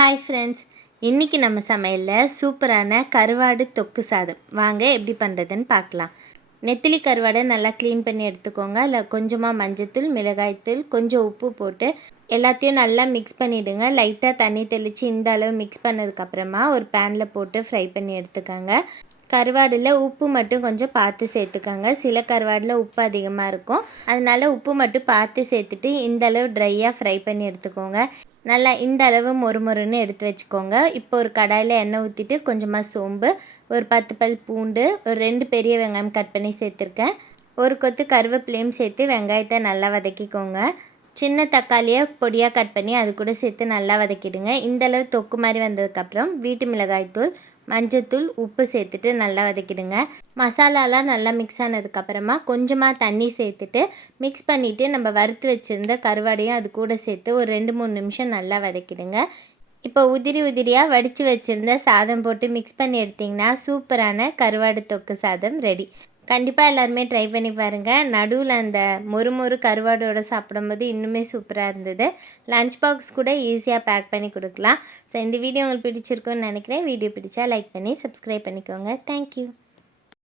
Hi friends, இன்றைக்கி நம்ம சமையலில் சூப்பரான கருவாடு தொக்கு சாதம் வாங்க எப்படி பண்ணுறதுன்னு பார்க்கலாம். நெத்திலி கருவாடை நல்லா க்ளீன் பண்ணி எடுத்துக்கோங்க. அதில் கொஞ்சமாக மஞ்சத்தூள், மிளகாய்த்தூள், கொஞ்சம் உப்பு போட்டு எல்லாத்தையும் நல்லா மிக்ஸ் பண்ணிவிடுங்க. லைட்டாக தண்ணி தெளித்து இந்த அளவு மிக்ஸ் பண்ணதுக்கப்புறமா ஒரு பேனில் போட்டு ஃப்ரை பண்ணி எடுத்துக்கோங்க. கருவாடில் உப்பு மட்டும் கொஞ்சம் பார்த்து சேர்த்துக்கோங்க. சில கருவாடில் உப்பு அதிகமாக இருக்கும், அதனால் உப்பு மட்டும் பார்த்து சேர்த்துட்டு இந்தளவு ட்ரையாக ஃப்ரை பண்ணி எடுத்துக்கோங்க. நல்லா இந்த அளவு மொறுமொறுன்னு எடுத்து வச்சுக்கோங்க. இப்போ ஒரு கடாயில் எண்ணெய் ஊற்றிட்டு கொஞ்சமாக சோம்பு, ஒரு 10 பல் பூண்டு, ஒரு 2 பெரிய வெங்காயம் கட் பண்ணி சேர்த்துருக்கேன். ஒரு கொத்து கருவேப்பிலையும் சேர்த்து வெங்காயத்தை நல்லா வதக்கிக்கோங்க. சின்ன தக்காளியை பொடியாக கட் பண்ணி அது கூட சேர்த்து நல்லா வதக்கிடுங்க. இந்தளவு தொக்கு மாதிரி வந்ததுக்கப்புறம் வீட்டு மிளகாய்த்தூள், மஞ்சத்தூள், உப்பு சேர்த்துட்டு நல்லா வதக்கிடுங்க. மசாலாலாம் நல்லா மிக்ஸ் ஆனதுக்கப்புறமா கொஞ்சமாக தண்ணி சேர்த்துட்டு மிக்ஸ் பண்ணிவிட்டு நம்ம வறுத்து வச்சுருந்த கருவாடையும் அது கூட சேர்த்து ஒரு 2-3 நிமிஷம் நல்லா வதக்கிடுங்க. இப்போ உதிரி உதிரியாக வடித்து வச்சுருந்த சாதம் போட்டு மிக்ஸ் பண்ணி எடுத்திங்கன்னா சூப்பரான கருவாடு தொக்கு சாதம் ரெடி. கண்டிப்பாக எல்லாருமே ட்ரை பண்ணி பாருங்கள். நடுவில் அந்த மொறு கருவாடோடு சாப்பிடும்போது இன்னுமே சூப்பராக இருந்தது. லஞ்ச் பாக்ஸ் கூட ஈஸியாக பேக் பண்ணி கொடுக்கலாம். ஸோ இந்த வீடியோ உங்களுக்கு பிடிச்சிருக்குன்னு நினைக்கிறேன். வீடியோ பிடிச்சா லைக் பண்ணி சப்ஸ்கிரைப் பண்ணிக்கோங்க. தேங்க்யூ.